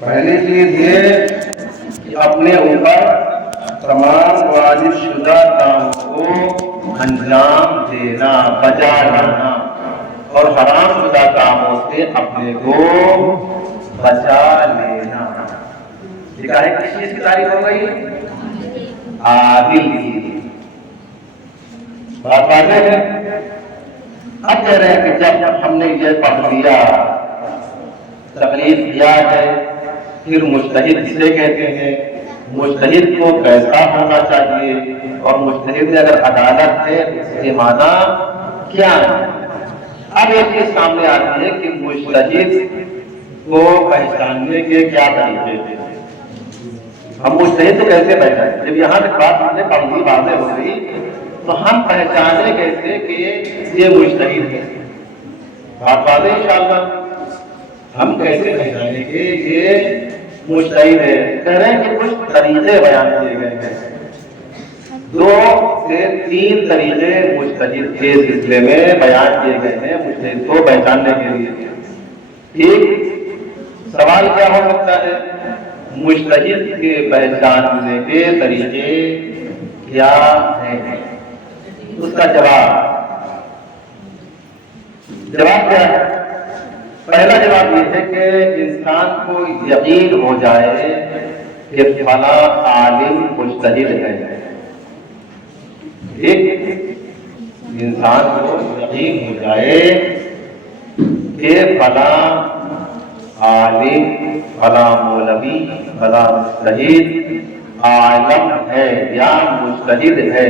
پہلی چیز یہ کہ اپنے اوپر تمام واجب شدہ کاموں کو انجام دینا، بجا لانا، اور حرام شدہ کاموں سے اپنے کو بچا لینا۔ یہ کہا ہے کس چیز کی تعریف ہو گئی؟ عادل کی۔ بات واضح ہے؟ اب کہہ رہے ہیں کہ جب ہم نے یہ پڑھ لیا، تکلیف کیا ہے، پھر مجتہد کسے کہتے ہیں، مجتہد کو کیسا ہونا چاہیے، اور مجتہد میں اگر عدالت ہے اس کے معنی کیا ہے۔ اب ایک چیز سامنے آتی ہے کہ مجتہد کو پہچاننے کے کیا طریقے ہیں۔ ہم مجتہد کو کیسے پہچانیں؟ جب یہاں تک بات ہم نے پڑھ لی، واضح ہو گئی، تو ہم پہچانے کیسے کہ یہ مجتہد ہے؟ بات واضح انشاءاللہ۔ ہم کیسے پہچانیں کہ یہ مجتہد ہے؟ کہہ رہے ہیں کہ کچھ طریقے بیان کیے گئے ہیں، 2 سے 3 طریقے مجتہد کے سلسلے میں بیان کیے گئے ہیں مجتہد کو پہچاننے کے لیے۔ ایک سوال کیا ہو سکتا ہے؟ مجتہد کے پہچاننے کے طریقے کیا ہیں؟ اس کا جواب کیا ہے؟ پہلا جواب یہ ہے کہ انسان کو یقین ہو جائے کہ فلاں عالم مجتہد ہے۔ ایک انسان کو یقین ہو جائے کہ فلاں عالم، فلاں مولوی، فلاں مجتہد عالم ہے یا مجتہد ہے۔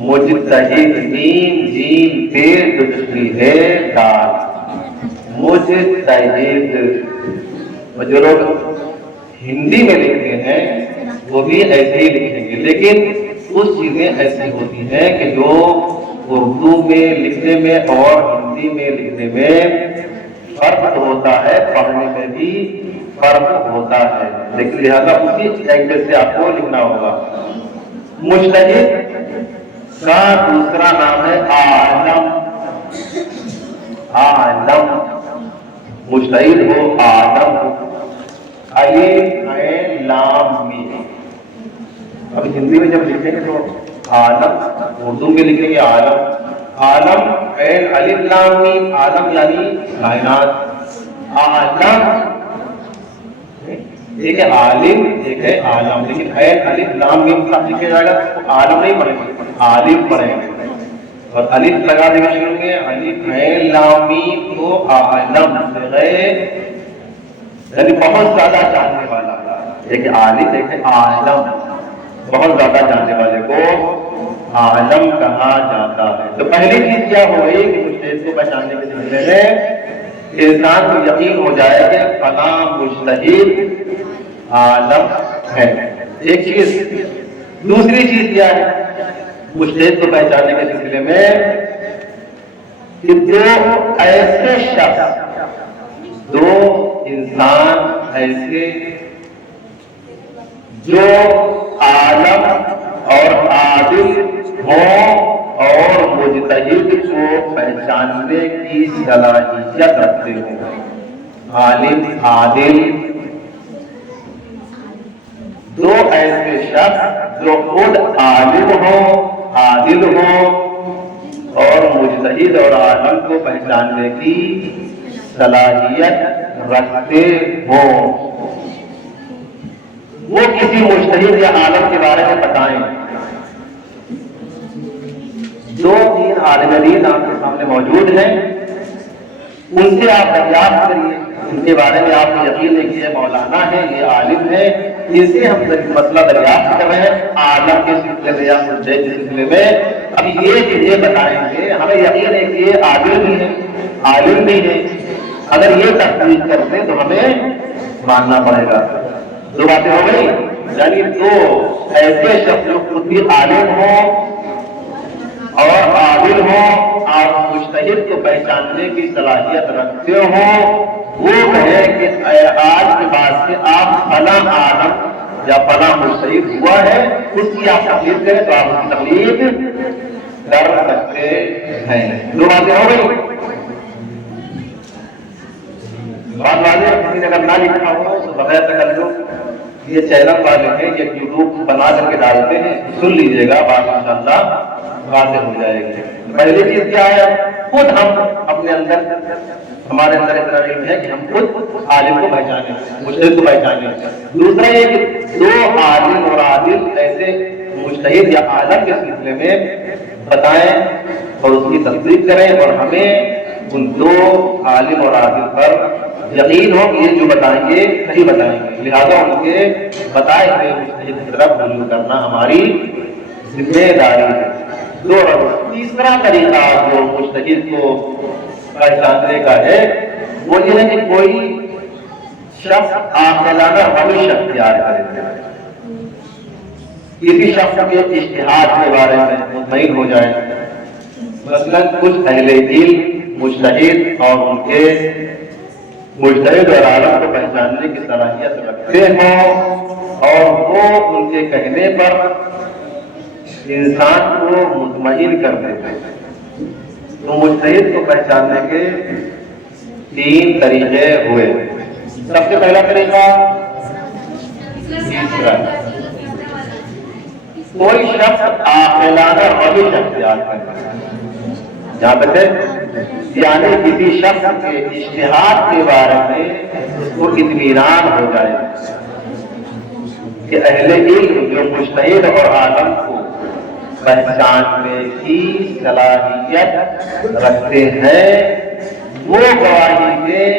مجتہد میم جیم پیر دوسری ہے دال، مجتہد۔ اور جو لوگ ہندی میں لکھتے ہیں وہ بھی ایسے ہی لکھیں گے، لیکن کچھ چیزیں ایسی ہوتی ہیں کہ جو اردو میں لکھنے میں اور ہندی میں لکھنے میں فرق ہوتا ہے، پڑھنے میں بھی فرق ہوتا ہے، لیکن لہذا اسی اینگل سے آپ کو لکھنا ہوگا۔ مجتہد کا دوسرا نام ہے عالم۔ عالم مجتہد ہو، عالم ہو، الف عین لام میم۔ اب ہندی میں جب لکھیں گے تو عالم، اردو میں لکھیں گے عالم۔ عالم عین الف لام میم، عالم یعنی کائنات۔ عالم ایک ہے عالم، ایک ہے عالم، لیکن عین الف لام میم سب لکھا جائے گا تو عالم نہیں پڑھیں گے، عالم پڑھیں گے، اور الف لگا دیں گے شروع میں، الف عین لام میم تو عالم یعنی بہت زیادہ جاننے والا۔ ایک عالم، ایک ہے عالم، بہت زیادہ جاننے والے کو عالم کہا جاتا ہے۔ تو پہلی چیز کیا ہو گئی کہ مجتہد کو پہچاننے کے سلسلے میں انسان کو یقین ہو جائے کہ فلاں مجتہد عالم ہے، ایک چیز۔ دوسری چیز کیا ہے مجتہد کو پہچاننے کے سلسلے میں؟ کہ 2 ایسے شخص، 2 انسان ایسے جو عالم اور عادل ہوں اور مجتہد کو پہچاننے کی صلاحیت رکھتے ہوں۔ عالم، عادل، 2 ایسے شخص جو خود عالم ہوں، عادل ہوں اور مجتہد اور عالم کو پہچاننے کی صلاحیت رکھتے ہوں۔ وہ کسی مجتہد یا عالم کے بارے میں بتائیں۔ 2-3 عالم دین آپ کے سامنے موجود ہیں، ان سے آپ دریافت کریے، ان کے بارے میں آپ کو یقین ہے کہ یہ مولانا ہے، یہ عالم ہے، ان سے ہم مسئلہ دریافت کر رہے ہیں عالم کے سلسلے میں یا مجتہد کے سلسلے میں۔ اب یہ چیزیں بتائیں گے، ہمیں یقین ہے کہ یہ عادل بھی ہے، عالم بھی ہے، اگر یہ تصدیق کرتے تو ہمیں ماننا پڑے گا۔ 2 باتیں ہو گئی، یعنی 2 ایسے شخص جو خود بھی عالم ہوں اور عادل ہوں اور مجتہد کو پہچاننے کی صلاحیت رکھتے ہوں، وہ کہیں کہ آج کے بعد سے آپ فلاں عالم یا فلاں مجتہد ہوا ہے، اس کی آپ تقلید کریں تو آپ کی تقلید کر سکتے ہیں۔ 2 باتیں ہو گئی۔ بعد والے کسی نے اگر نہ لکھا ہو تو بغیر تکلف یہ چینل والے ہیں، یہ یوٹیوب بنا کر کے ڈالتے ہیں، سن لیجیے گا، بات انشاءاللہ واضح ہو جائے گی۔ پہلی چیز کیا ہے؟ خود ہم اپنے اندر، ہمارے اندر اتنا علم ہے کہ ہم خود عالم کو پہچانیں، مجتہد کو پہچانیں۔ دوسرا یہ کہ دو عالم اور عادل ایسے مجتہد یا عالم کے سلسلے میں بتائیں اور اس کی تصدیق کریں، اور ہمیں ان دو عالم اور عادل پر یقین ہو کہ یہ جو بتائیں گے صحیح بتائیں گے، لہذا ان کے بتائے ہوئے مجتہد کی طرف رجوع کرنا ہماری ذمہ داری ہے۔ تیسرا طریقہ جو مجتہد کو پہچاننے کا ہے وہ یہ ہے کہ کوئی شخص عاقلانہ روش اختیار کرے، کسی شخص کے اجتہاد کے بارے میں مطمئن ہو جائے، مثلا کچھ اہل علم مجتہد اور ان کے مجتہد اور عالم کو پہچاننے کی صلاحیت رکھتے ہوں اور وہ ان کے کہنے پر انسان کو مطمئن کر دیتے ہیں، تو مجتہد کو پہچاننے کے تین طریقے ہوئے۔ سب سے پہلا طریقہ، تیسرا، کوئی شخص عاقلانہ روش اختیار کرے، جہاں تک ہے یعنی کسی شخص کے اجتہاد کے بارے میں اس کو اطمینان ہو جائے کہ اہل علم جو مجتہد اور عالم کو پہچاننے کی صلاحیت رکھتے ہیں وہ گواہی دیں،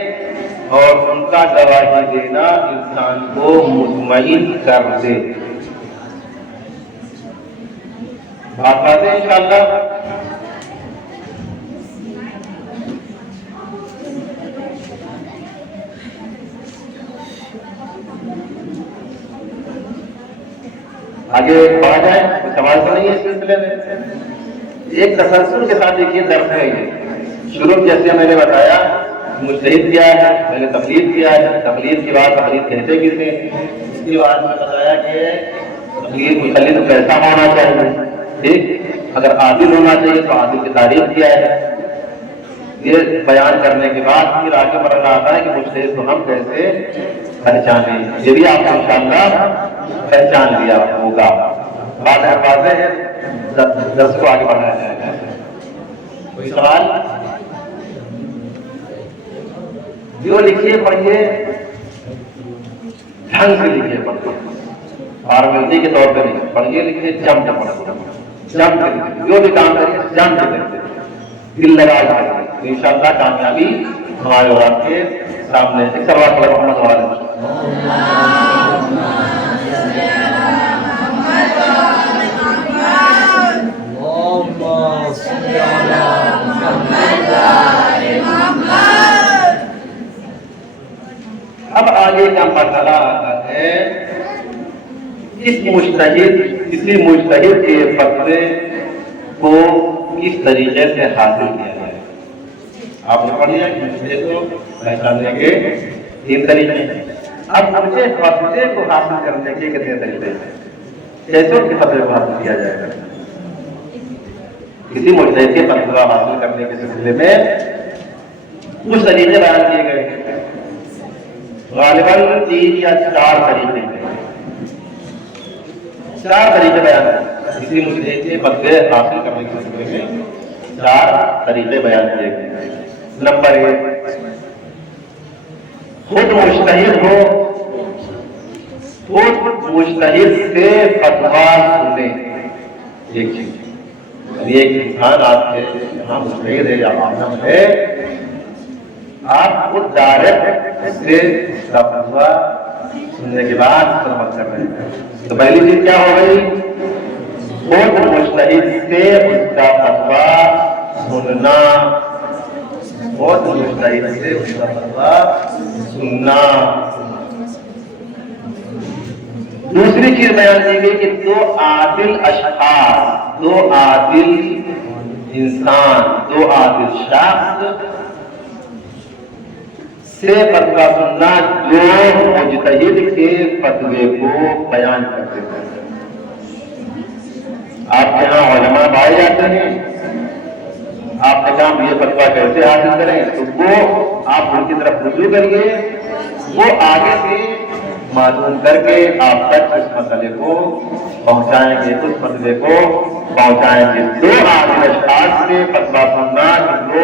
اور ان کا گواہی دینا انسان کو مطمئن کر دے۔ بات کرتے ہیں انشاءاللہ۔ آگے بڑھا جائے، کوئی سوال تو نہیں ہے اس سلسلے میں؟ ایک تسلسل کے ساتھ دیکھیے درس ہے یہ شروع جیسے میں نے بتایا مجتہد کیا ہے، میں نے تقلید کیا ہے، تقلید کے بعد تقلید کہتے کسے، اس کے بعد میں بتایا کہ تقلید مقلد کیسا ہونا چاہیے، ٹھیک، اگر عادل ہونا چاہیے تو عادل کی تعریف کیا ہے۔ یہ بیان کرنے کے بعد پھر آگے مرحلہ آتا ہے کہ مجتہد کو ہم کیسے پہچانیں، یہ بھی آپ کو انشاءاللہ پہچان لیا ہوگا۔ بات ہے واضح ہے، درس کو آگے بڑھایا جائے گا۔ کوئی سوال؟ جو لکھیے پڑھیے، ڈھنگ سے لکھیے پڑھیے، فارمیلٹی کے طور پہ نہیں، پڑھیے لکھیے جم کے پڑھیے، جم کے لکھیے، جو بھی کام کریے جم کے کرتے، دل لگا کے، انشاءاللہ کامیابی ہمارے اور آپ کے سامنے۔ ایک سوال پر محمد والے اب آگے کا مسئلہ آتا ہے کسی مجتہد کے فتوے کو کس طریقے سے حاصل کیا جائے۔ آپ نے پڑھ لیا کہ مجتہد کو پہچاننے کے تین طریقے ہیں۔ اب مجھے فتوے کو حاصل کرنے کے کتنے طریقے ہیں، کیسے اس فتوے کو حاصل کیا جائے گا؟ کسی مجتہد کے فتویٰ حاصل کرنے کے سلسلے میں کچھ طریقے بیان کیے گئے ہیں، غالباً 3 یا 4 طریقے ہیں، 4 طریقے بیان ہیں۔ کسی مجتہد کے فتوے حاصل کرنے کے سلسلے میں 4 طریقے بیان کیے گئے ہیں۔ نمبر 1، خود مجتہد ہو، خود مجتہد سے فتویٰ سنے۔ ایک چیز، ایک انسان آپ کے یہاں مجتہد ہے یا عالم ہے، آپ خود ڈائریکٹ سے اس کا فتویٰ سننے کے بعد عمل کر رہے ہیں، تو پہلی چیز کیا ہو گئی؟ خود مجتہد سے اس کا فتویٰ سننا، خود مجتہد سے اس کا فتویٰ سننا۔ دوسری چیز بیان کی گئی کہ 2 عادل اشخاص، 2 عادل انسان، 2 عادل شخص سے فتویٰ سننا جو مجتہد کے فتوے کو بیان کرتے ہیں۔ آپ کے یہاں علماء پائے جاتے ہیں، آپ نے کہا یہ فتویٰ کیسے حاصل کریں، تو وہ آپ ان کی طرف رجوع کریے، وہ آگے سے معلوم کر کے آپ تک اس مسئلے کو پہنچائیں گے، اس مسئلے کو پہنچائیں گے۔ دو عالم اشخاص سے فتویٰ سننا جو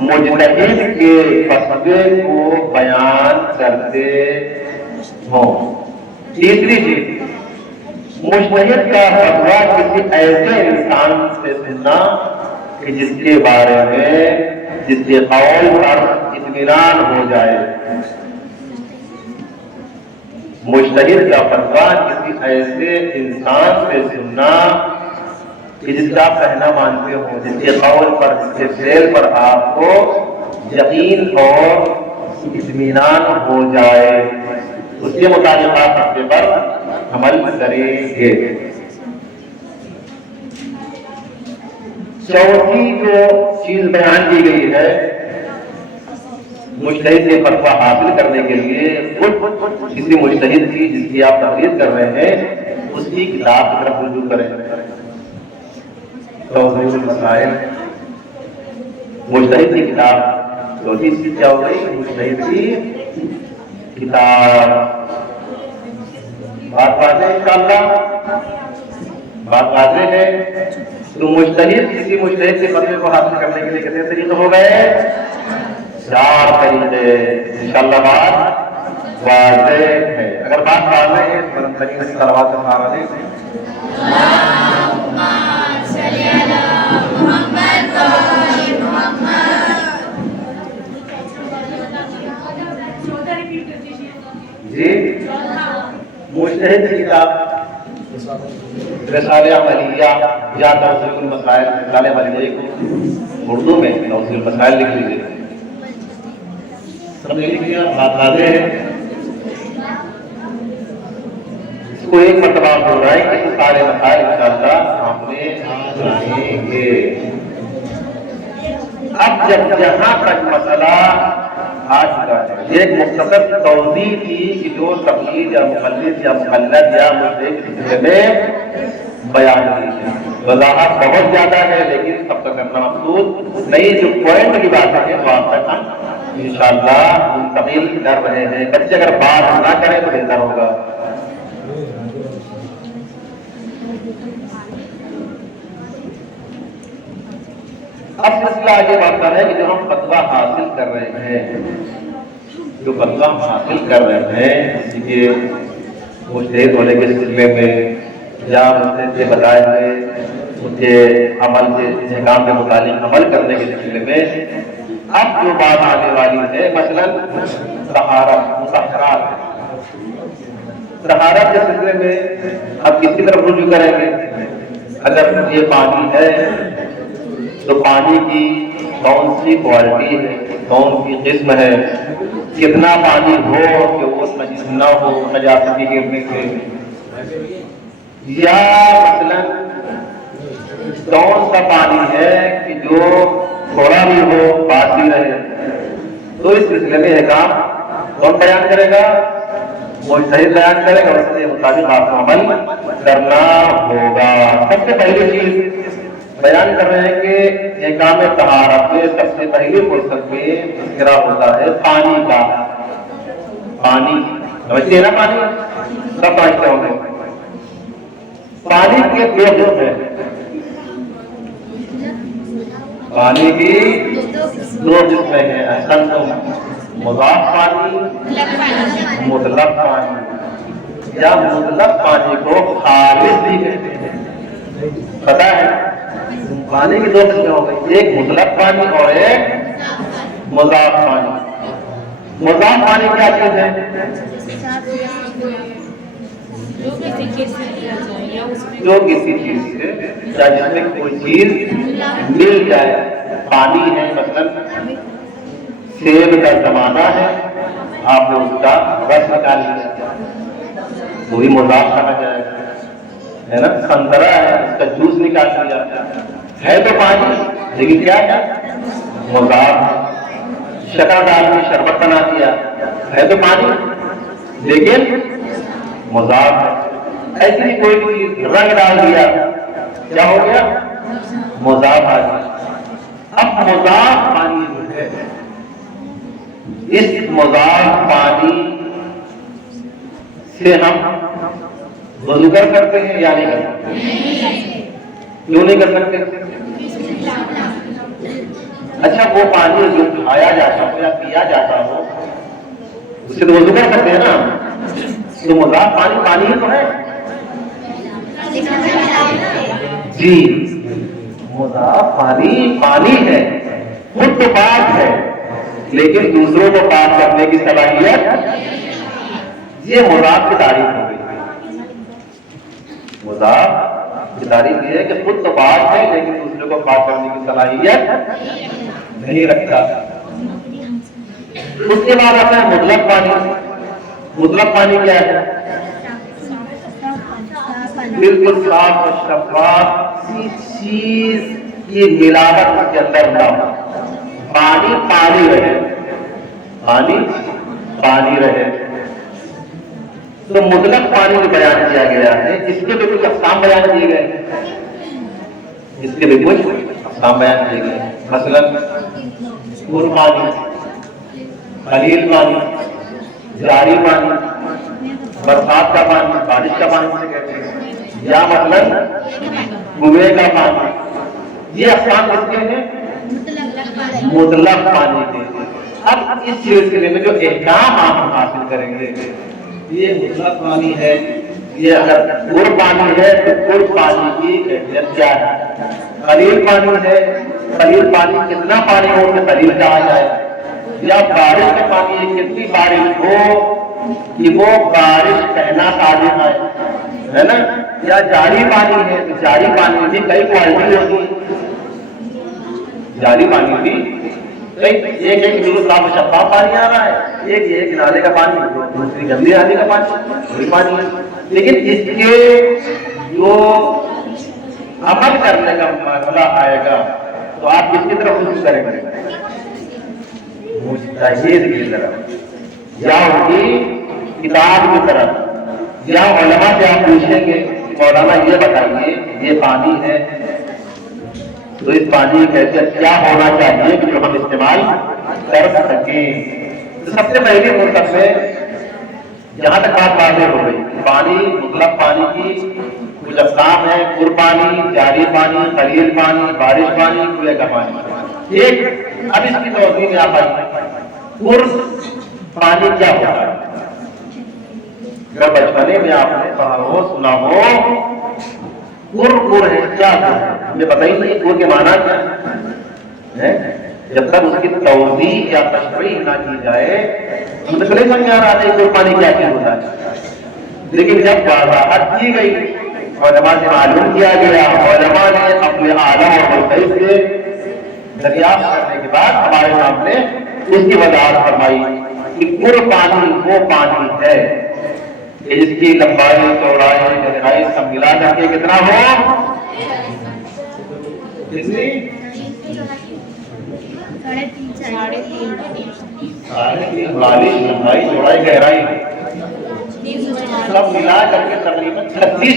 مجتہد کے فتوے کو بیان کرتے ہوں۔ تیسری چیز، مجتہد کا فتویٰ کسی ایسے انسان سے سننا کہ جس کے بارے میں، جس کے قول پر اطمینان ہو جائے۔ مجتہد کا فتویٰ کسی ایسے انسان سے سننا کہ جس کا آپ کہنا مانتے ہو، جس کے قول پر، جس کے فعل پر آپ کو یقین اور اطمینان ہو جائے، اس کے مطابق آپ فتوے پر عمل کریں گے۔ چوتھی جو چیز بیان کی گئی ہے مجتہد سے فتویٰ حاصل کرنے کے لیے، کسی مجتہد کی جس کی آپ تقلید کر رہے ہیں اس کی کتاب کی طرف رجوع کریں۔ توضیح المسائل، مجتہد کی کتاب، چوتھی چیز کیا ہو گئی؟ مجتہد کی کتاب۔ بات واضح ہے انشاءاللہ، بات واضح ہے۔ تو مجتہد، کسی مجتہد کے فتوے کو حاصل کرنے کے لیے کتنے طریقے ہو گئے؟ 4 طریقے۔ انشاءاللہ بات واضح ہے۔ اگر بات واضح ہے تو بلند ترین صلوات و سلام علیہ جی۔ مجتہد کی کتاب رسالہ عملیہ یا توضیح المسائل، رسالہ عملیہ کو اردو میں توضیح المسائل لکھ لیجیے۔ سب نے لکھ لیا؟ بات واضح ہے۔ اس کو ایک مرتبہ دہرائیں کہ سارے مسائل انشاءاللہ سامنے آئیں گے۔ اب جب جہاں تک مسئلہ آ چکا ہے، یہ ایک مختصر توضیح تھی کہ جو تقلید یا مقلد یا مقلد یا مجتہد کے سلسلے میں بیان کی ہے۔ وضاحت بہت زیادہ ہے لیکن سب کا کرنا مقصود نہیں، جو پوائنٹ کی بات ہے وہ آپ تک ہم انشاءاللہ منتقل کر رہے ہیں۔ بچے اگر بات نہ کریں تو بہتر ہوگا۔ اب مسئلہ آگے بڑھتا ہے کہ جو ہم فتویٰ حاصل کر رہے ہیں، جو فتویٰ حاصل کر رہے ہیں کسی کے مجتہد ہونے کے سلسلے میں یا مجتہد سے بتائے ہوئے ان کے عمل کے احکام کے متعلق عمل کرنے کے سلسلے میں، اب جو بات آنے والی ہے مثلاً طہارت، مطہرات، طہارت کے سلسلے میں اب کس کی طرف رجوع کریں گے؟ اگر یہ پانی ہے تو پانی کی کون سی کوالٹی ہے، کون سی قسم ہے، کتنا پانی ہو کہ وہ نجس نہ ہو نجاست کی گرنے سے، یا مثلا کون سا پانی ہے کہ جو تھوڑا بھی ہو بات بھی رہے، تو اس سلسلے میں احکام کون بیان کرے گا؟ مجتہد بیان کرے گا، اس کے مطابق آپ کو عمل کرنا ہوگا۔ سب سے پہلی چیز بیان کر رہے ہیں کہ احکام طہارت میں سب سے پہلی فرصت میں تذکرہ ہوتا ہے پانی کا۔ پانی سمجھتے ہیں نا؟ پانی سب سمجھتے ہوں گے۔ پانی کے دو قسم ہیں، پانی کی دو قسمیں ہیں، اصل تو مضاف پانی، مطلق پانی، یا مطلق پانی کو خالص بھی کہتے ہیں۔ پتہ ہے پانی کی دو قسمیں ہو گئی، ایک مطلق پانی اور ایک مضاف پانی۔ مضاف پانی کیا چیز ہے؟ جو کسی چیز سے یا جس میں کوئی چیز مل جائے۔ پانی ہے مثلا سیب کا زمانہ ہے، آپ نے اس کا رس نکال لیا، وہی مضاف کہا جائے گا، ہے نا؟ سنترا ہے، اس کا جوس نکال لیا، ہے تو پانی لیکن کیا ہے؟ مضاف۔ شکر ڈال کے شربت بنا دیا، ہے تو پانی لیکن مضاف ہے۔ ایسی ہی کوئی چیز رنگ ڈال دیا، کیا ہو گیا؟ مضاف آ گیا۔ اب مضاف پانی جو ہے، اس مضاف پانی سے ہم وضو کر سکتے ہیں یا نہیں کر سکتے؟ کیوں نہیں کر سکتے؟ اچھا وہ پانی جو کھایا جاتا ہو یا پیا جاتا ہو اس سے تو وضو کر سکتے ہیں نا، تو مضاف پانی پانی ہی تو ہے جی، مضاف پانی پانی ہے، خود تو پاک ہے لیکن دوسروں کو پاک کرنے کی صلاحیت، یہ مضاف کی تعریف ہو گئی۔ مضاف کی تعریف یہ ہے کہ خود تو پاک ہے لیکن دوسروں کو پاک کرنے کی صلاحیت نہیں رکھتا۔ اس کے بعد آتا ہے مطلق پانی۔ مطلق پانی کیا ہے؟ بالکل صاف و شفاف، کسی چیز کی ملاوٹ اس کے اندر نہ ہو، پانی پانی رہے، پانی پانی رہے۔ تو مطلق پانی جو بیان کیا گیا ہے اس کے بھی کچھ اقسام بیان کیے گئے، اس کے بھی کچھ اقسام بیان کیے گئے، مثلا پور پانی، قلیل پانی، جاری پانی، برسات کا پانی، بارش کا پانی سے کہتے ہیں، یا مثلا کنویں کا پانی، یہ اقسام کس کے ہیں؟ مطلق پانی کے۔ اب اس سلسلے میں جو احکام آپ حاصل کریں گے، یہ مطلق پانی ہے، یہ اگر پور پانی ہے تو پور پانی کی کیفیت کیا ہے، قلیل پانی ہے، قلیل پانی کتنا پانی ہو کہ قلیل کہا جائے، یا بارش کا پانی کتنی بارش ہو کہ وہ بارش کہنا قابل ہے نا، یا جاری پانی ہے تو جاری پانی بھی کئی کوالٹی ہوتی ہے، جاری پانی بھی ایک بالکل صاف و شفاف پانی آ رہا ہے، ایک نالے کا پانی، دوسری گندی نالے کا پانی، وہی پانی ہے، لیکن اس کے جو عمل کرنے کا مسئلہ آئے گا تو آپ کس کی طرف رجوع کریں گے؟ مجتہد کی طرف، یا ان کی کتاب کی طرف، یا علماء سے آپ پوچھیں گے مولانا یہ بتائیے یہ پانی ہے تو اس پانی کی حیثیت کیا ہونا چاہیے کہ جو ہم استعمال کر سکیں۔ تو سب سے پہلے فرصت میں یہاں تک بات واضح ہو گئی، پانی مطلق پانی کی کچھ اقسام ہیں، پور پانی، جاری پانی، قلیل پانی، بارش پانی، کنویں کا پانی۔ ایک اب اس کی توضیح میں آپ آئیے، پور پانی کیا ہوتا ہے؟ اگر بچپنے میں آپ نے پڑھا ہو سنا ہو، پور ہے کیا ہے، ہمیں بتائیے نہیں پور کے معنی کیا ہے؟ جب تک اس کی توضیح یا تشریح نہ کی جائے ہمیں تو نہیں سمجھ آ رہا ہے پور پانی کیا چیز ہوتا ہے، لیکن جب وضاحت کی گئی، علماء سے معلوم کیا گیا، علماء نے اپنے عالم اور ملتحد سے دریافت کرنے کے بعد ہمارے سامنے اس کی وضاحت فرمائی کہ پور پانی وہ پانی ہے کہ جس کی لمبائی، چوڑائی، گہرائی سب ملا کر کے کتنا ہو، کتنی 3.5 42 لمبائی، چوڑائی، گہرائی سب ملا کر کے تقریباً 36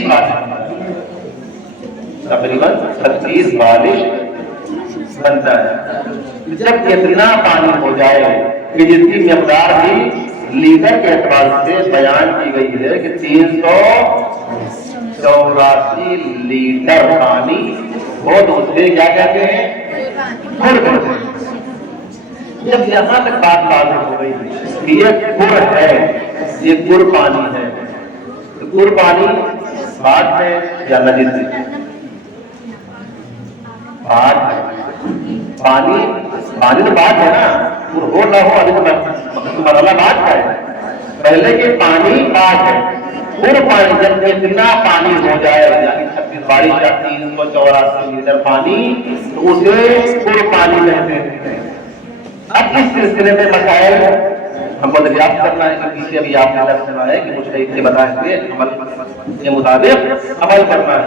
بالش بنتا ہے۔ جب اتنا پانی ہو جائے کہ جس کی مقدار بھی لیٹر کے اعتبار سے بیان کی گئی ہے کہ 384 لیٹر پانی وہ تو اسے کیا کہتے ہیں، پور کہتے ہیں۔ جب یہاں تک بات واضح ہو گئی کہ یہ پور ہے، یہ پور پانی ہے، تو پور پانی پاک ہے یا نجس ہے؟ پاک ہے۔ پانی تو پاک ہے نا، پور ہو نہ ہو ابھی تو مرحلہ بات کا ہے، پہلے کہ پانی پاک ہے۔ پور پانی جب اتنا پانی ہو جائے یعنی 36 بارش یا 384 لیٹر پانی تو اسے پور پانی کہتے ہیں۔ اب اس سلسلے میں مسائل ہم کو دریافت کرنا ہے کہ پیچھے ابھی آپ نے لفظ سنا ہے کہ مجتہد کے بتائے ہوئے عمل کے مطابق عمل کرنا ہے۔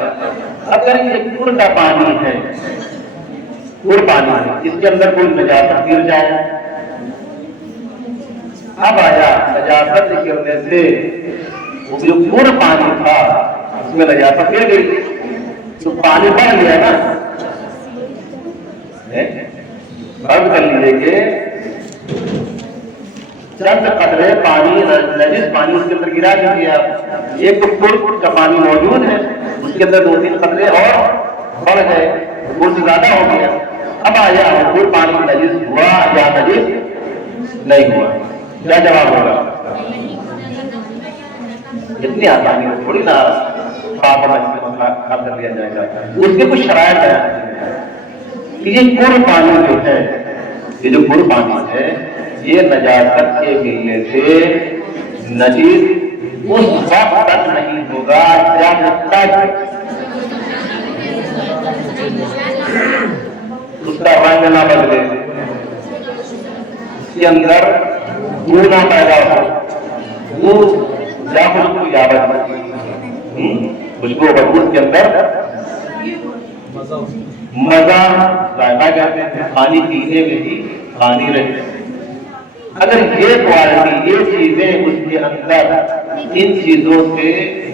اگر یہ پور کا پانی ہے، پور پانی ہے، اس کے اندر کوئی نجاست گر جائے، اب آیا نجاست گرنے سے وہ جو پور پانی تھا اس میں نجاست گر گئی تو پانی بڑھ گیا نا، فرض کر لیجیے کہ چند قطرے پانی نجس پانی اس کے اندر گرا دیجیے آپ، ایک تو فٹ کا پانی موجود ہے، اس کے اندر 2-3 قطرے اور بڑھ گئے، فٹ سے زیادہ ہو گیا، اب آیا فٹ پانی نجس ہوا یا نجس نہیں ہوا، کیا جواب ہوگا؟ اتنی آسانی ہے تھوڑی نا کر لیا جائے گا، اس کے کچھ شرائط ہے کہ یہ گر پانی جو ہے، یہ جو گر پانی ہے یہ نجاست کے ملنے سے نجیس اس وقت تک نہیں ہوگا جب تک اس کا رنگ نہ بدلے، اس کے اندر بو نہ پیدا ہو، بو یا خوشبو یا بدبو، خوشبو بدبو کے اندر مزہ ذائقہ کہتے ہیں، پانی پینے میں بھی پانی رہے، اگر یہ کوالٹی یہ چیزیں اس کے اندر ان چیزوں سے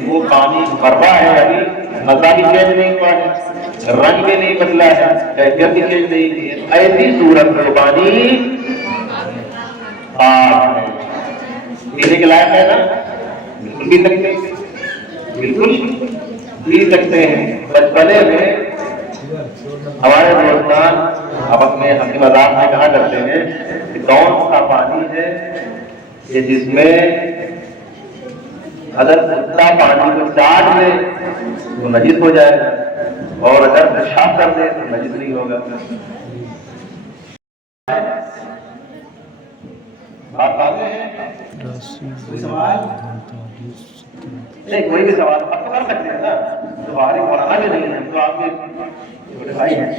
وہ پانی بھر رہا ہے، ابھی مزہ بھی چینج نہیں ہوا ہے، رنگ بھی نہیں بدلا ہے، کیفیت بھی چینج نہیں کی ہے، ایسی صورت میں پانی پاک ہے، پینے کے لائق ہے نا، بالکل پی سکتے ہیں، بالکل پی سکتے ہیں۔ بچپنے میں ہمارے دوستان اب اپنے ہنسی مذاق میں کہا کرتے ہیں کہ کون سا پانی ہے کہ جس میں اگر کتا پانی کو چاٹ لے تو نجس ہو جائے گا اور اگر پیشاب کر دے تو نجس نہیں ہوگا۔ بات آتے ہیں کوئی سوال؟ نہیں، کوئی بھی سوال آپ تو کر سکتے ہیں نا، تمہاری مولانا بھی نہیں ہے، تو آپ کے چھوٹے بھائی ہیں،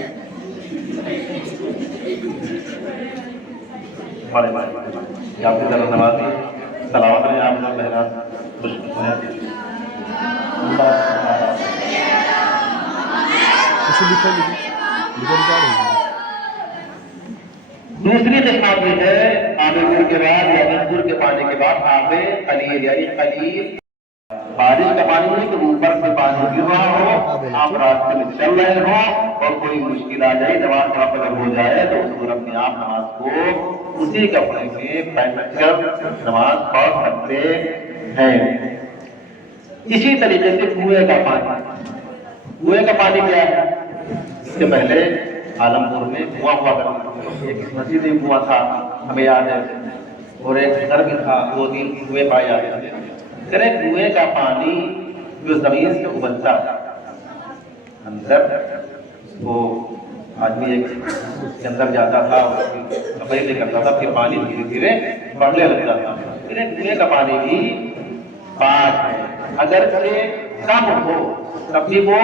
بڑے بھائی آپ کی طرف نوازی سلامت رہیں، آپ کا مہران خوش دوسری قسم یہ ہے آب گر کے بعد یا مذکور کے پانی کے بعد آب قلیل، یعنی قلیل بارش کا پانی نہیں کہ اوپر سے پانی گر رہا ہو، آپ راستے میں چل رہے ہو اور کوئی مشکل آ جائے، نماز وہاں پر ہو جائے تو اس صورت میں آپ نماز کو اسی کپڑے میں پہن کر نماز پڑھ سکتے ہیں۔ اسی طریقے سے کنویں کا پانی، کنویں کا پانی کیا ہے؟ اس سے پہلے عالمپور میں کنواں ہوا کرتا تھا، ایک مسجد میں کنواں تھا ہمیں یاد ہے، اور ایک گھر بھی تھا، 2-3 کنویں پائے جاتے تھے۔ کنویں کا پانی جو زمین سے ابلتا اندر وہ آدمی ایک اس کے اندر جاتا تھا، صفائی نہیں کرتا تھا، پھر پانی دھیرے دھیرے بڑھنے لگتا تھا۔ کنویں کا پانی بھی پاک ہے، اگر کم ہو تب بھی وہ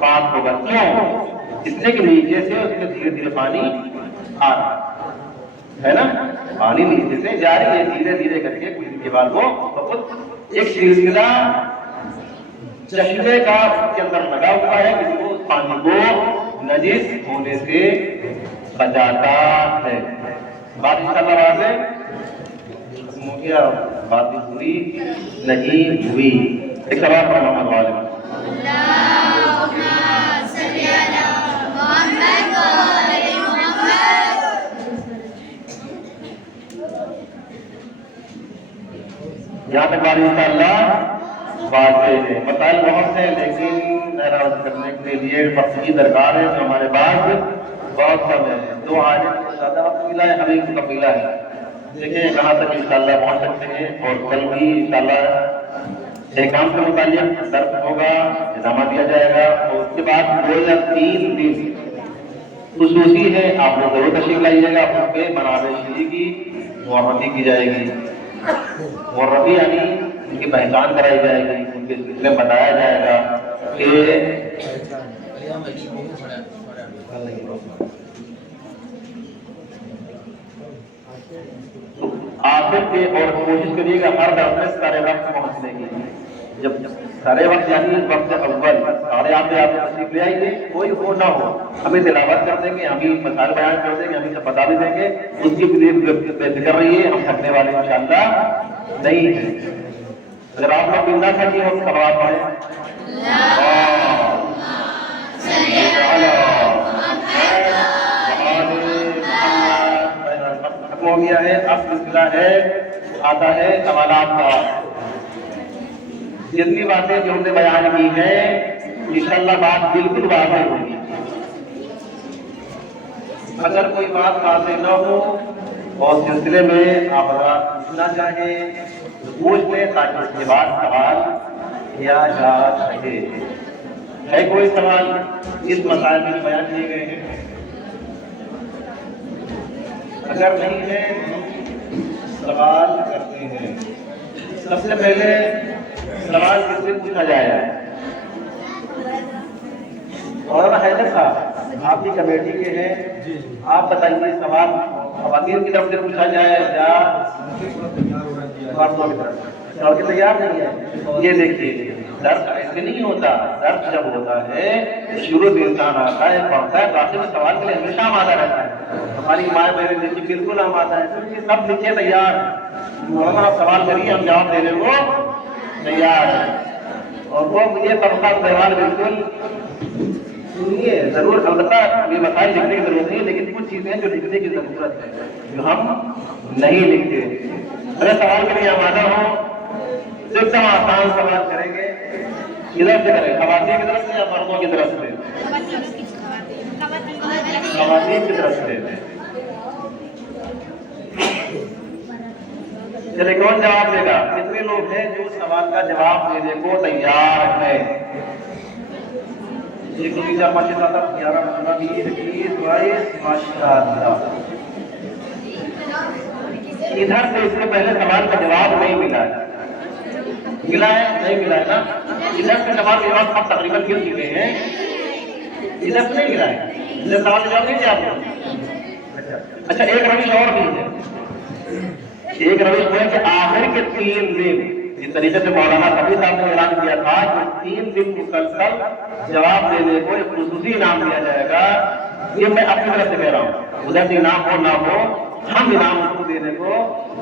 پاک ہوگا، کیوں؟ اس لیے کہ نیچے سے اس میں دھیرے دھیرے پانی آ رہا ہے نا، پانی نیچے سے جاری ہے، دھیرے دھیرے کر کے کچھ کے بعد وہ ایک سلسلہ چشمے کا کے اندر لگا ہوا ہے کہ وہ اس پانی کو نجس ہونے سے بچاتا ہے۔ بات انشاءاللہ واضح ختم ہو گیا، بات پوری نہیں ہوئی۔ ایک سوال پر محمد والد یہاں تک بات انشاءاللہ واضح ہے۔ مسائل بہت ہیں لیکن عرض کرنے کے لیے وقت کی درکار ہے، تو ہمارے پاس بہت کم ہے، 2 آیت کو زیادہ وقت ملا ہے، ہمیں اس کا ملا ہے، دیکھیں کہاں تک انشاءاللہ پہنچ سکتے ہیں، اور کل بھی انشاءاللہ احکام کے متعلق درس ہوگا، اجازہ دیا جائے گا، اور اس کے بعد 2 یا 3 دن خصوصی ہے، آپ لوگ ضرور تشریف لائیے گا، اس پہ منابع شریعہ کی معرفی کی جائے گی، اور ربی یعنی ان کی پہچان کرائی جائے گی، ان کے سلسلے میں بتایا جائے گا کہ آخر کے، اور کوشش کریے گا ہر درس میں سارے وقت پہنچنے کی، جب سارے وقت یعنی وقت اول سارے آپ تشریف لے آئیے، کوئی ہو نہ ہو، ہمیں تلاوت کر دیں گے، ہمیں مسائل بیان کر دیں گے، ہمیں سب بتا بھی دیں گے، اس کی بے فکر رہیے، ہم تھکنے والے انشاءاللہ نہیں ہیں۔ اگر آپ لوگ زندہ تھکی ہو تو سوال پڑھیں۔ ختم ہو گیا ہے. اب سلسلہ ہے آتا ہے سوالات کا. جتنی باتیں جو ہم نے بیان کی ہیں انشاءاللہ بات بالکل واضح ہوگی. اگر کوئی بات واضح نہ ہو اور سلسلے میں آپ حضرات پوچھنا چاہیں تو پوچھ لیں تاکہ اس کے بعد سوال کیا جا سکے. ہے کوئی سوال اس مسائل میں بیان کیے گئے ہیں؟ اگر نہیں ہے سوال کرتے ہیں. سب سے پہلے سوال کس سے پوچھا جائے؟ مولانا حیدر صاحب آپ کی کمیٹی کے ہیں, آپ بتائیے سوال خواتین کی طرف سے پوچھا جائے یا مردوں کی طرف سے؟ اور کہ تیار نہیں ہے. یہ دیکھیے درس ایسے نہیں ہوتا. درس جب ہوتا ہے شروع سے انسان آتا ہے پڑھتا ہے تو آخر میں سوال کے لیے ہمیشہ آمادہ رہتا ہے. ہماری مائیں بہنیں دیکھیے بالکل آمادہ ہے کیونکہ سب لکھے تیار. مولانا آپ سوال کریے ہم جواب دینے کو تیار ہیں. اور وہ مجھے طبقہ سوال بالکل سنیے ضرور. البتہ یہ مسائل لکھنے کی ضرورت نہیں لیکن کچھ چیزیں جو لکھنے کی ضرورت ہے جو ہم نہیں لکھتے. اگر سوال کے لیے آمادہ ہوں تو ایک دم آسان سوال کریں گے. کدھر سے کریں؟ خواتین کی طرف سے یا مردوں کی طرف سے؟ خواتین کی طرف سے. چلے کون جواب دے گا؟ کتنے لوگ ہیں جو سوال کا جواب دینے کو تیار ہیں؟ 1 2 3 4 5 6 7 8 11 15 20 21 22 ماشاءاللہ. ادھر سے اس سے پہلے سوال کا جواب نہیں ملا ہے. ملا ہے نہیں ملا ہے نا؟ ادھر سے سوال کے جواب سب تقریباً مل چکے ہیں. ادھر سے نہیں ملا ہے. ادھر سوال کا جواب نہیں دیا آپ نے. اچھا ایک روش اور بھی ہے. ایک روش ہے کہ آخر کے 3 دن جس طریقے سے مولانا کبھی صاحب نے اعلان کیا تھا کہ 3 دن مسلسل جواب دینے کو ایک خصوصی انعام دیا جائے گا. یہ میں اپنی طرف سے کہہ رہا ہوں. ادھر سے انعام ہو نہ ہو ہم انعام کو دینے کو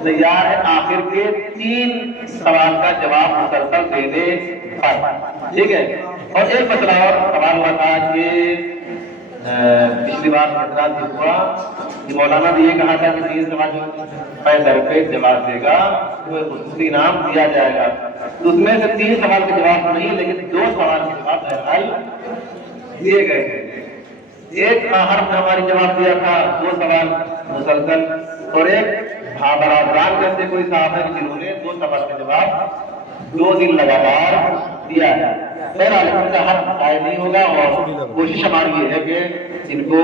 تیار ہے آخر کے 3 سوال کا جواب مسلسل دینے پر. ٹھیک ہے. اور ایک مسئلہ اور سوال ہوا تھا کہ پچھلی بار اعتراض یہ ہوا کہ مولانا نے یہ کہا تھا کہ 3 سوال پہ جواب دے گا تو خصوصی انعام دیا جائے گا. تو اس میں سے 3 سوال کے جواب نہیں لیکن 2 سوال کے جواب بہرحال دیے گئے تھے. ایک حرف نے ہماری جواب دیا تھا 2 سوال مسلسل اور ایک برادران میں سے کوئی صاحب ہے جنہوں نے 2 سوال کے جواب 2 دن لگاتار دیا ہے. بہرحال ان کا حق ضائع نہیں ہوگا اور کوشش ہماری یہ ہے کہ ان کو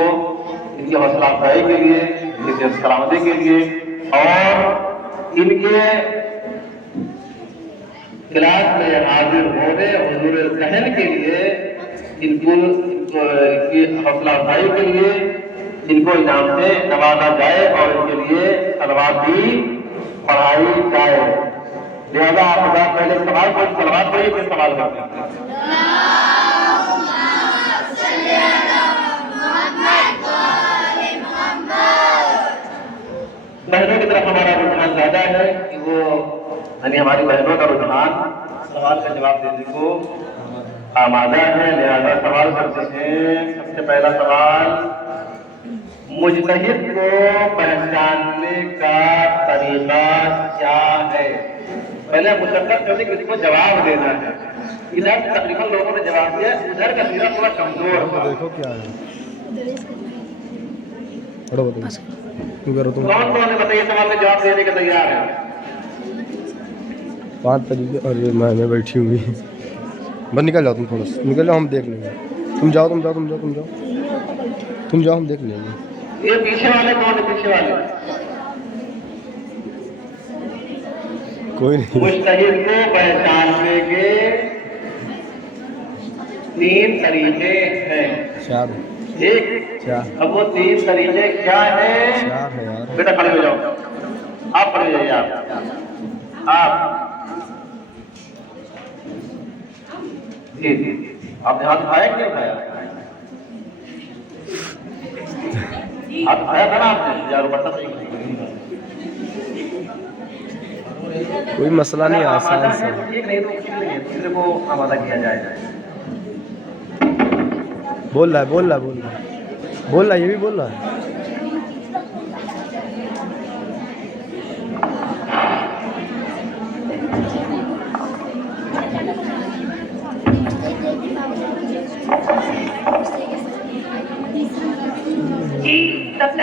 ان کی حوصلہ افزائی کے لیے ان کی سلامتی کے لیے اور ان کے کلاس میں حاضر ہونے حضور ذہن کے لیے ان کی حوصلہ افزائی کے لیے ان کو انعام سے نوازا جائے اور ان کے لیے صلوات بھی پڑھائی جائے. لہذا آپ پہلے سوال کو صلوات پڑھیے پھر سوال کرتے ہیں. بہنوں کی طرف ہمارا رجحان زیادہ ہے کہ وہ یعنی ہماری بہنوں کا رجحان سوال کا جواب دینے کو آمادہ ہے. لہذا سوال کرتے ہیں. سب سے پہلا سوال مجتہد کو پہچاننے کا طریقہ کیا ہے؟ پہلے مشقت کرنے کہ اس کو جواب دینا ہے. ادھر تقریباً لوگوں نے جواب دیا, ادھر کا سیرا تھوڑا کمزور تھا. دیکھو کیا ہے کون کون نے بتائیے سوال کا جواب دینے کے تیار ہے؟ 5 طریقے. اور یہ میں بیٹھی ہوئی بس نکل جاؤ تم تھوڑا سا نکل جاؤ ہم دیکھ لیں گے. تم جاؤ ہم دیکھ لیں گے. یہ پیچھے والے کون ہے؟ پیچھے والے کوئی نہیں. مجتہد کو پہچاننے کے 3 طریقے ہیں. 4 ایک اب وہ 3 طریقے کیا ہیں؟ 4 ہے یار. بیٹا کھڑے ہو جاؤ. آپ کھڑے ہو جائیے. آپ جی آپ نے ہاتھ اٹھایا کہ نہیں اٹھایا؟ ہاتھ اٹھایا تھا نا آپ نے. یار بٹا صحیح کوئی مسئلہ نہیں, آسان سے. دوسرے کو آمادہ کیا جائے. بول رہا ہے یہ بھی بول رہا ہے.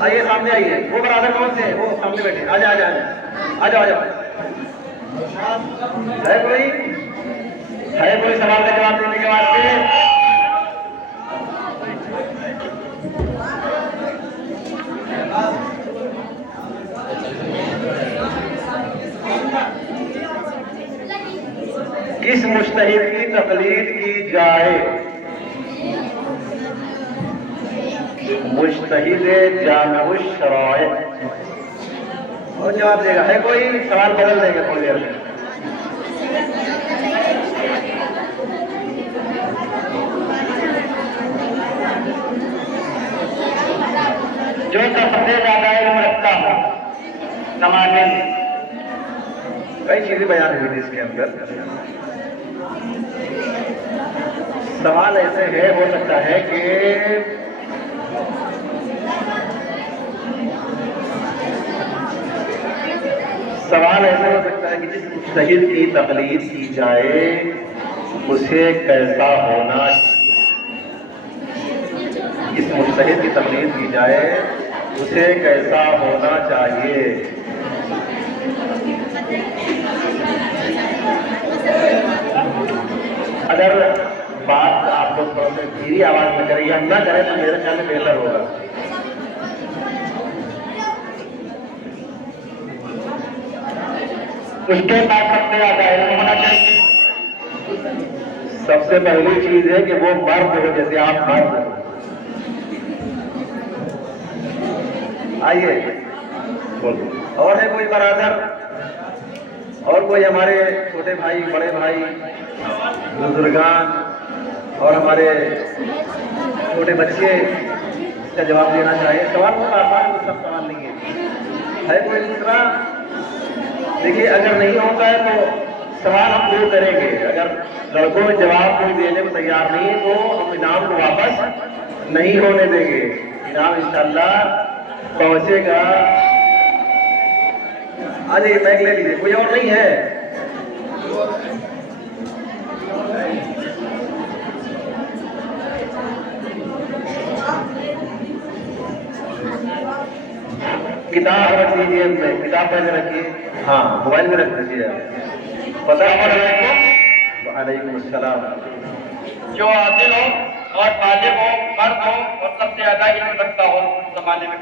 آئیے سامنے آئیے. وہ برادر کون سے ہیں؟ وہ سامنے بیٹھے. آ جاؤ آ جاؤ آ جاؤ آ جاؤ. ہے کوئی سوال کا جواب دینے کے واسطے؟ کس مجتہد کی تقلید کی جائے؟ مجتہد جامع الشرائع. اور جواب دے گا. ہے کوئی سوال بدل دیں گے تھوڑی دیر میں. جو سب سے زیادہ علم رکھتا ہو زمانے میں. کئی چیزیں بیان ہوئی تھی اس کے اندر. سوال ایسے ہے، ہو سکتا ہے کہ سوال ایسا ہو سکتا ہے کہ جس مجتہد کی تقلید کی جائے اسے کیسا ہونا چاہیے. جس مجتہد کی تقلید کی جائے اسے کیسا ہونا چاہیے. اگر بات آپ لوگ تھوڑا سا دھیری آواز میں کریں یا نہ کریں تو میرے خیال میں بہتر ہوگا. اس کے پاس سب سے زیادہ علم ہونا چاہیے. سب سے پہلی چیز ہے کہ وہ مرد ہو، جیسے آپ مرد ہو. آئیے. اور ہے کوئی برادر؟ اور کوئی ہمارے چھوٹے بھائی، بڑے بھائی، بزرگان اور ہمارے چھوٹے بچے اس کا جواب دینا چاہیے؟ سوال بہت آسان ہے، سب سوال نہیں ہے. ہے کوئی دوسرا؟ دیکھیے اگر نہیں ہوتا ہے تو سوال ہم دور کریں گے. اگر لڑکوں میں جواب کوئی دینے کو تیار نہیں ہے تو ہم انعام کو واپس نہیں ہونے دیں گے. انعام انشاءاللہ پہنچے گا. آ جائیے، بیگ لے لیجیے. کوئی اور نہیں ہے؟ کتاب رکھ لیجیے. کتاب پہلے رکھیے. ہاں موبائل میں رکھ دیجیے. السلام علیکم. وعلیکم السلام. جو عادل ہو اور بالغ ہو، مرد ہو اور سب سے زیادہ علم رکھتا ہو زمانے میں.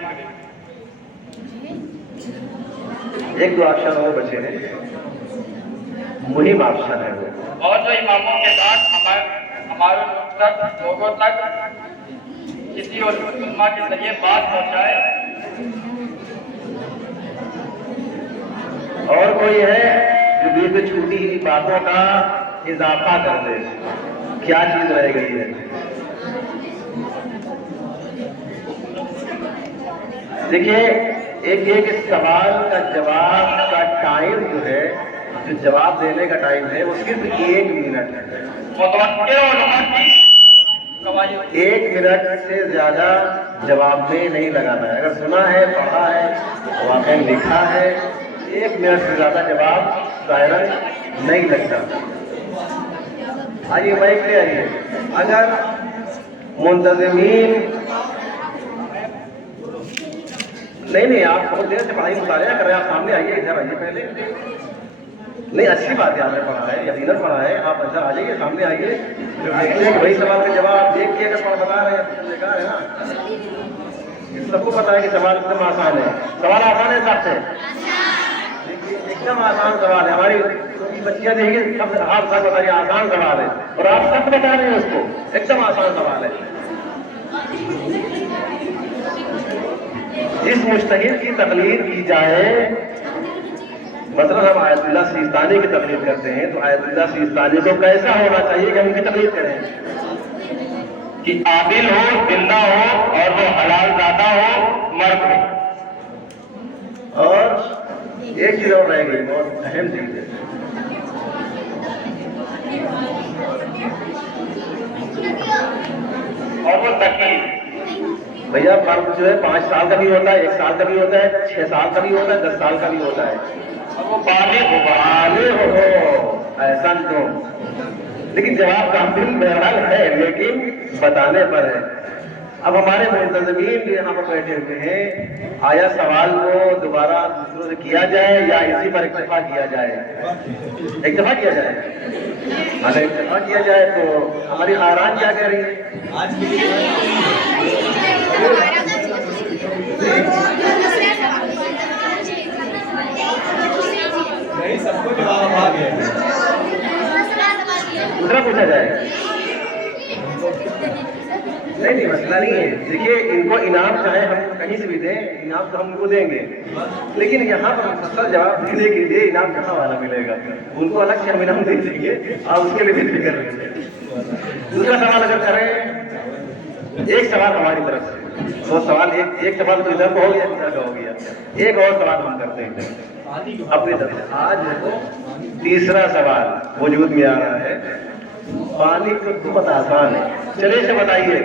ایک دو آپشن اور بچے ہیں، مہم آپشن ہے وہ. اور جو اماموں کے بعد ہمارے لوگوں تک کسی علماء کے ذریعے بات پہنچائے. اور کوئی ہے جو بیچ میں چھوٹی ہوئی باتوں کا اضافہ کر دے؟ کیا چیز رہ گئی ہے؟ دیکھیے ایک سوال کا جواب کا ٹائم جو ہے، جو جواب دینے کا ٹائم ہے وہ صرف 1 منٹ ہے. متوقع علماء کی قواعد 1 منٹ سے زیادہ جواب میں نہیں لگانا ہے. اگر سنا ہے، پڑھا ہے، واقعی لکھا ہے، 1 منٹ سے زیادہ جواب ظاہراً نہیں لگتا. آئیے مائک لے آئیے. اگر منتظمین نہیں آپ بہت دیر سے پڑھائی مطالعہ کر رہے ہیں، آپ سامنے آئیے، ادھر آئیے پہلے. نہیں اچھی بات ہے، آپ نے پڑھا ہے، یقیناً پڑھا ہے. آپ ادھر آ جائیے، سامنے آئیے. دیکھیے کہ وہی سوال کا جواب دیکھ کے اگر بتا رہے ہیں بیکار ہے نا. سب کو پتا ہے کہ سوال ایک دم آسان ہے. سوال آسان ہے سب سے. دیکھیے ایک دم آسان سوال ہے. ہماری بچیاں دیکھیے سب آپ سب بتائیے آسان سوال ہے اور آپ سب بتا رہے ہیں اس کو. ایک دم آسان سوال ہے. جس مجتہد کی تقلید کی جائے، مثلا ہم آیت اللہ سیستانی کی تقلید کرتے ہیں تو آیت اللہ سیستانی کو کیسا ہونا چاہیے کہ ہم کی تقلید کریں؟ کہ عادل ہو، زندہ ہو اور وہ حلال زادہ ہو، مرد ہو. اور ایک چیز اور رہ گئی، بہت اہم چیز ہے. اور وہ تقلید. بھیا فرق جو ہے 5 سال کا بھی ہوتا ہے، 1 سال کا بھی ہوتا ہے، 6 سال کا بھی ہوتا ہے، 10 سال کا بھی ہوتا ہے. اور وہ بالغ ہو. ایسا تو لیکن جواب کافی بہرحال ہے، لیکن بتانے پر ہے. اب ہمارے منتظمین جو یہاں پر بیٹھے ہوئے ہیں، آیا سوال کو دوبارہ دوسروں سے کیا جائے یا اسی پر اکتفا کیا جائے؟ اکتفا کیا جائے؟ اگر اکتفا کیا جائے تو ہماری خاران کیا کہہ رہی ہے؟ دوسرا پوچھا جائے؟ نہیں مسئلہ نہیں ہے. دیکھیے ان کو انعام چاہے ہم کہیں سے بھی دیں، انعام تو ہم ان کو دیں گے، لیکن یہاں پر مفصل جواب دینے کے لیے انعام کہاں والا ملے گا؟ ان کو الگ سے ہم انعام دے دیں گے، آپ اس کے لیے بھی فکر رکھیں. دوسرا سوال اگر کریں، ایک سوال ہماری طرف سے، دو سوال، ایک سوال تو ادھر کو ہو گیا، ادھر کا ہو گیا، ایک اور سوال ہم کرتے ہیں اپنی طرف سے. آج تیسرا سوال وجود میں آ رہا ہے. پانی کو تو بہت آسان ہے، چلیے اسے بتائیے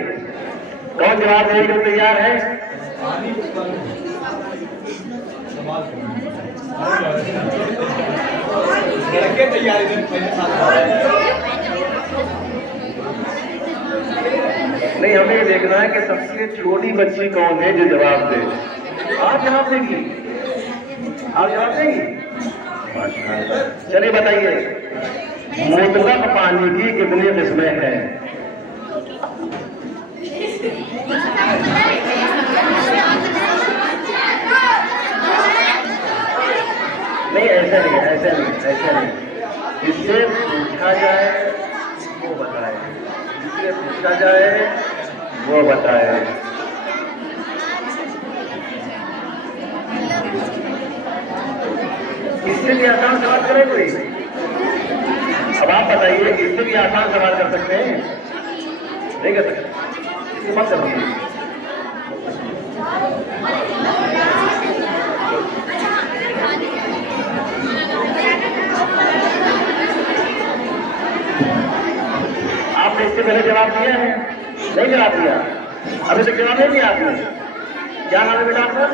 کون جواب دینے کے لیے تیار ہے؟ نہیں، ہمیں یہ دیکھنا ہے کہ سب سے چھوٹی بچی کون ہے جو جواب دے. آپ جواب دیں گی؟ آپ جواب دیں گی؟ چلیے بتائیے مطلق پانی کی کتنی قسمیں ہیں؟ نہیں ایسے نہیں. جس سے پوچھا جائے وہ بتائے، جس سے پوچھا جائے وہ بتائے. اس سے بھی آسان سوال کرے کوئی؟ اب آپ بتائیے، اس سے بھی آسان سوال کر سکتے ہیں؟ نہیں کر سکتے، اس سے مت کریے. آپ نے اس سے پہلے جواب دیا ہے؟ نہیں جواب دیا؟ ابھی تک جواب نہیں دیا آپ نے؟ کیا نام ہے بیٹا آپ کا؟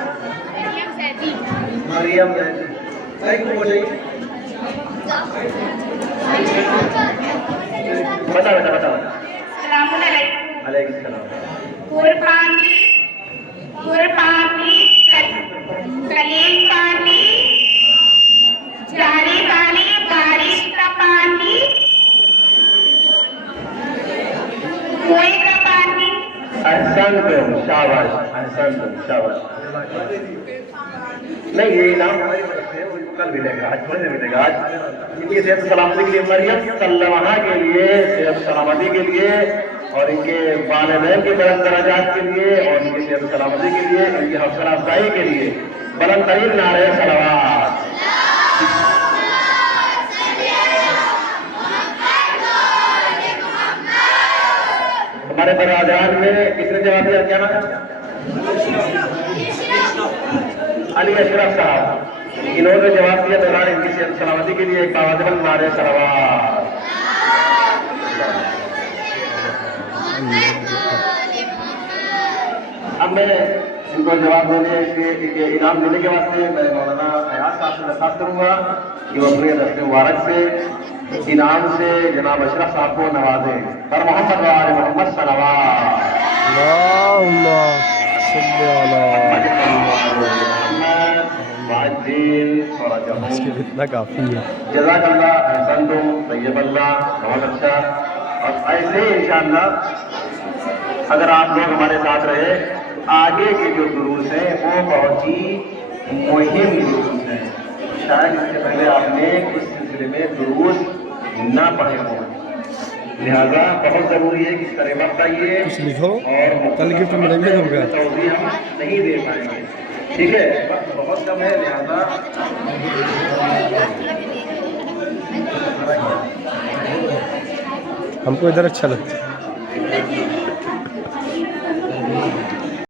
مریم زیدی. بتا. السلام علیکم. علیکم السلام. پانی، کلیل پانی، جاری پانی، بارش کا پانی، کنویں کا پانی. احسنتم، شاباش. نہیں یہ انعام ہماری طرف سے، وہ کل ملے گا، آج تھوڑے سے ملے گا. آج ان کی صحت سلامتی کے لیے، مریم سلمہ کے لیے صحت سلامتی کے لیے، اور ان کے والدین کے بلند درجات کے لیے، اور ان کی صحت سلامتی کے لیے، ان کی حوصلہ افزائی کے لیے بلند ترین نعرے صلوات. ہمارے برادران میں کس نے جواب دیا؟ کیا نام ہے؟ علی اشرف صاحب. انہوں نے جواب دیا دوران ان کی صحت سلامتی کے لیے ایک آواز بلند نعرے صلوات. اب میں ان کو جواب دینے کے انعام دینے کے واسطے میں مولانا ایاز صاحب سے درخواست کروں گا کہ وہ اپنے دست مبارک سے انعام سے جناب اشرف صاحب کو نوازیں. پر محمد و آل محمد صلوات. اللہم صلی علی محمد. اتنا کافی ہے. جزاک اللہ، احسنتم، طیب اللہ، بہت اچھا. اور ایسے ہی انشاءاللہ اگر آپ لوگ ہمارے ساتھ رہے تو آگے کے جو دروس ہیں وہ بہت ہی مہم دروس ہیں. شاید اس سے پہلے آپ نے اس سلسلے میں دروس نہ پڑھے ہوں، لہذا بہت ضروری ہے کہ اس طرح وقت آئیے کچھ لکھو، اور کل گفٹ ملیں گے تم کا. توضیح ہم نہیں دے پائیں گے. ٹھیک ہے، وقت بہت کم ہے، لہذا ہم کو ادھر اچھا لگتا ہے.